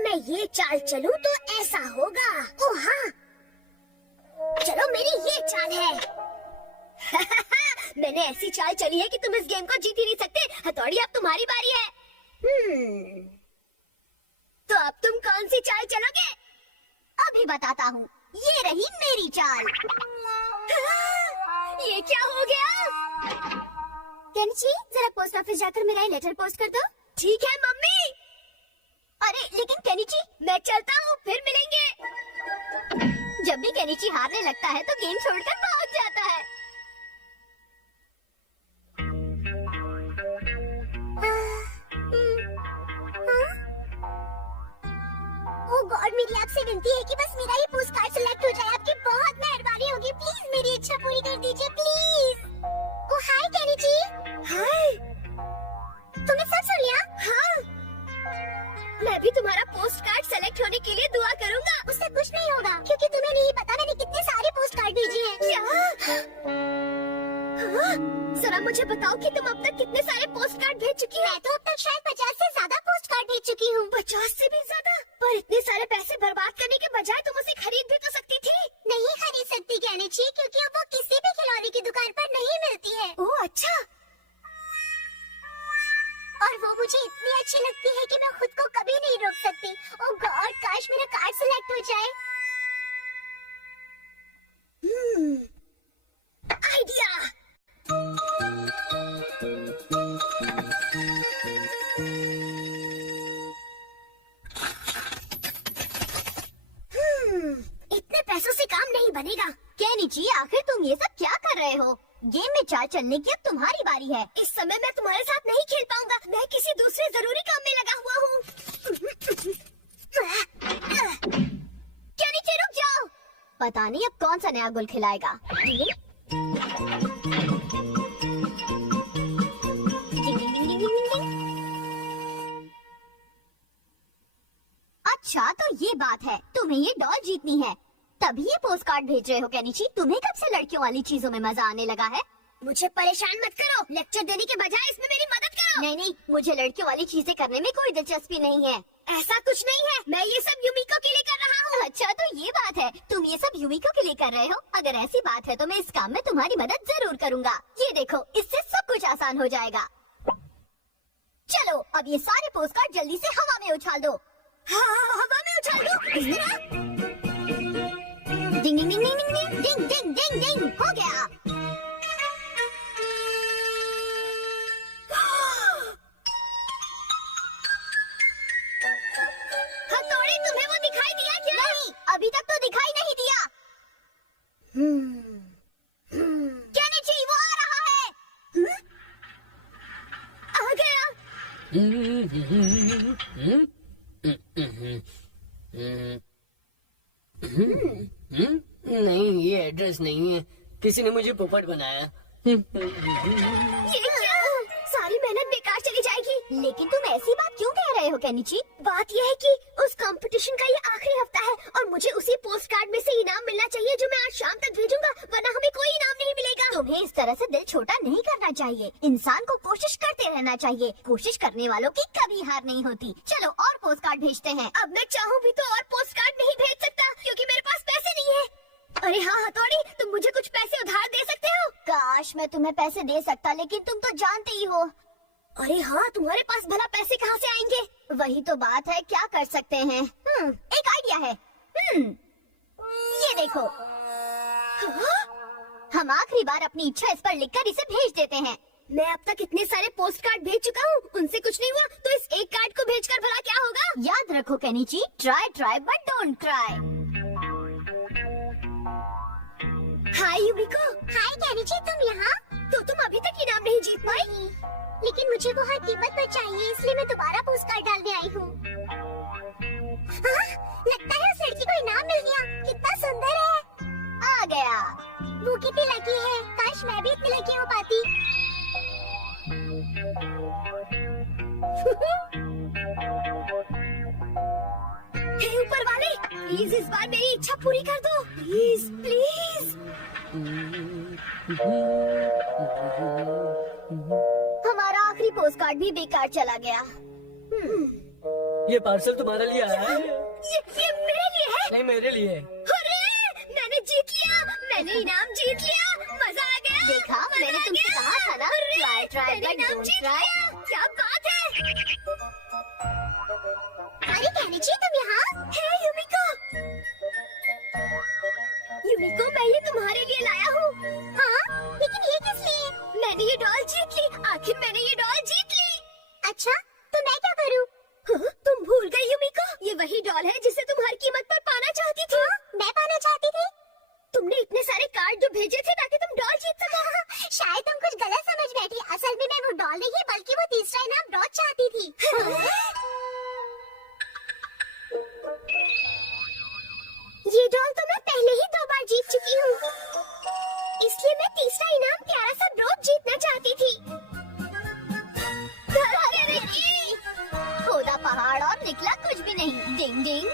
मैं ये चाल चलूं तो ऐसा होगा। ओ हाँ, चलो मेरी ये चाल है। मैंने ऐसी चाल चली है कि तुम इस गेम को जीत ही नहीं सकते। हथौड़ी, अब तुम्हारी बारी है। तो अब तुम कौन सी चाल चलोगे? अभी बताता हूँ। ये रही मेरी चाल। ये क्या हो गया? केनिची, जरा पोस्ट ऑफिस जाकर मेरा लेटर पोस्ट कर दो। ठीक है मम्मी। अरे लेकिन केनिची, मैं चलता हूँ, फिर मिलेंगे। जब भी केनिची हारने लगता है तो गेम छोड़कर भाग जाता है। ओह गॉड, मेरी आपसे विनती है कि बस मेरा ही पोस्ट कार्ड सिलेक्ट हो जाए। आपकी बहुत मेहरबानी होगी। प्लीज मेरी इच्छा पूरी कर दीजिए, प्लीज। Oh hi Kenichi. हाय। तुमने सब सुन लिया? हाँ। मैं भी तुम्हारा पोस्ट कार्ड सेलेक्ट होने के लिए दुआ करूंगा। उससे कुछ नहीं होगा, क्योंकि तुम्हें नहीं पता मैंने कितने सारे पोस्ट कार्ड भेजे हैं। क्या? हाँ? जरा मुझे बताओ कि तुम अब तक कितने सारे पोस्ट कार्ड भेज चुकी हो? मैं तो अब तक शायद 50 से ज्यादा पोस्ट कार्ड भेज चुकी हूँ। 50 से भी ज्यादा? पर इतने सारे पैसे बर्बाद करने के बजाय तुम उसे खरीद भी तो सकती थी। नहीं खरीद सकती केनिची, क्योंकि अब वो किसी भी खिलौने की दुकान पर नहीं मिलती है। ओह अच्छा। और वो मुझे इतनी अच्छी लगती है कि मैं खुद को कभी नहीं रोक सकती। ओह गॉड, काश मेरा कार्ड सिलेक्ट हो जाए। आइडिया। इतने पैसों से काम नहीं बनेगा। केनिची, आखिर तुम ये सब क्या कर रहे हो? गेम में चाल चलने की अब तुम्हारी बारी है। इस समय मैं तुम्हारे साथ नहीं खेल पाऊंगा। मैं किसी दूसरे जरूरी काम में लगा हुआ हूँ। केनिची रुक जाओ। पता नहीं अब कौन सा नया गुल खिलाएगा। अच्छा तो ये बात है, तुम्हें ये डॉल जीतनी है, तभी ये पोस्ट कार्ड भेज रहे हो केनिची। तुम्हें कब से लड़कियों वाली चीजों में मजा आने लगा है? मुझे परेशान मत करो। लेक्चर देने के बजाय इसमें मेरी मदद करो। नहीं नहीं, मुझे लड़कियों वाली चीजें करने में कोई दिलचस्पी नहीं है। ऐसा कुछ नहीं है, मैं ये सब यूमिको के लिए कर रहा हूँ। अच्छा तो ये बात है, तुम ये सब यूमिको के लिए कर रहे हो? अगर ऐसी बात है तो मैं इस काम में तुम्हारी मदद जरूर करूँगा। ये देखो, इससे सब कुछ आसान हो जाएगा। चलो अब ये सारे पोस्ट कार्ड जल्दी से हवा में उछाल दो। हवा में उछाल दो? इस तरह? डिंग डिंग डिंग डिंग डिंग डिंग डिंग डिंग डिंग, हो गया। हथौड़ी, तुम्हें वो दिखाई दिया क्या? नहीं, अभी तक तो दिखाई नहीं दिया। केनिची, वो आ रहा है। आ गया। नहीं, ये एड्रेस नहीं है। किसी ने मुझे पोपट बनाया। ये क्या? सारी मेहनत बेकार चली जाएगी। लेकिन तुम ऐसी बात क्यों कह रहे हो केनिची? बात यह है कि उस कंपटीशन का ये आखिरी हफ्ता है और मुझे उसी पोस्ट कार्ड में से इनाम मिलना चाहिए जो मैं आज शाम तक भेजूंगा, वरना हमें कोई इनाम नहीं मिलेगा। तुम्हें इस तरह से दिल छोटा नहीं करना चाहिए। इंसान को कोशिश करते रहना चाहिए। कोशिश करने वालों की कभी हार नहीं होती। चलो और पोस्ट कार्ड भेजते हैं। अब मैं चाहूँ भी तो और पोस्ट कार्ड नहीं भेज सकता क्योंकि मेरे पास पैसे नहीं है। अरे हाँ हथौड़ी, तुम मुझे कुछ पैसे उधार दे सकते हो? काश मैं तुम्हें पैसे दे सकता, लेकिन तुम तो जानते ही हो। अरे हाँ, तुम्हारे पास भला पैसे कहाँ से आएंगे? वही तो बात है, क्या कर सकते हैं। एक आइडिया है। ये देखो, हम आखिरी बार अपनी इच्छा इस पर लिखकर इसे भेज देते हैं। मैं अब तक इतने सारे पोस्ट कार्ड भेज चुका हूँ, उनसे कुछ नहीं हुआ, तो इस एक कार्ड को भेजकर भला क्या होगा? याद रखो Kenichi, try try but don't cry. Hi Yumiko. Hi Kenichi, तुम यहाँ? तो तुम अभी तक इनाम नहीं जीत पाई? लेकिन मुझे बहुत कीमत पर चाहिए, इसलिए मैं दोबारा पोस्ट कार्ड डालने आई हूँ। लगता है उस लड़की को इनाम मिल गया। कितना सुंदर है। आ गया। वो कितनी लकी है, काश मैं भी इतनी लकी हो पाती। हे ऊपर वाले, प्लीज इस बार मेरी इच्छा पूरी कर दो। Please please. हमारा आखिरी पोस्ट कार्ड भी बेकार चला गया। ये पार्सल तुम्हारे लिए आया है। ये मेरे लिए है। नहीं, मेरे लिए। अरे मैंने जीत लिया, मैंने इनाम जीत लिया, मजा आ गया। देखा, मैंने तुमसे कहा था ना, try try but don't try. क्या बात है। अरे केनिची, तुम यहाँ? हे युमिको, युमिको मैं ये तुम्हारे लिए लाया हूँ। हाँ, लेकिन ये किस लिए? मैंने ये डॉल जीत ली, आखिर मैंने ये डॉल जीत ली। अच्छा, तो मैं क्या करूँ? हाँ, तुम भूल गई युमिको, ये वही डॉल है जिसे तुम हर कीमत पर पाना चाहती थी। मैं पाना चाहती थी। तुमने इतने सारे कार्ड जो भेजे थे ताकि तुम डॉल जीत सको। शायद तुम कुछ गलत समझ बैठी। असल में मैं वो डॉल नहीं बल्कि वो तीसरा इनाम ड्रॉ चाहती थी। ये डॉल तो मैं पहले ही 2 बार जीत चुकी हूँ, इसलिए मैं तीसरा इनाम प्यारा सा ड्रॉप जीतना चाहती थी। खोदा पहाड़ और निकला कुछ भी नहीं। डिंग डिंग।